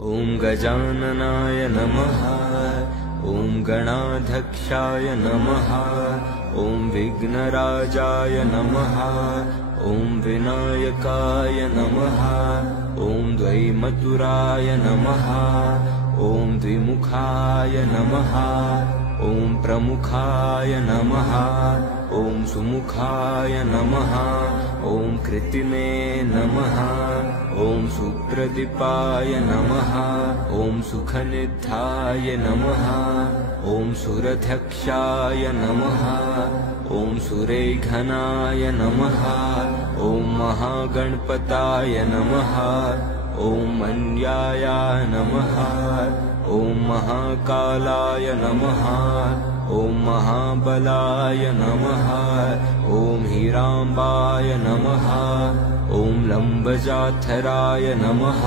ॐ गजाननाय नमः। ॐ गणाध्यक्षाय नमः। ॐ विघ्नराजाय नमः। ॐ विनायकाय नमः। ॐ द्वैमतुराय नमः। ॐ द्विमुखाय नमः। ॐ प्रमुखाय नमः। ॐ सुमुखाय नमः। ॐ कृतिने नमः। ॐ सुप्रदीपाय नमः। ॐ सुखनिधाय नमः। ॐ सुरध्यक्षाय नमः। ॐ सुरेघनाय नमः। ॐ महागणपताय नमः। ॐ मन्याय नमः। ॐ महाकालाय नमः। ॐ महाबलाय नमः। ॐ हीराम्बाय नमः। ॐ लम्बजाथराय नमः।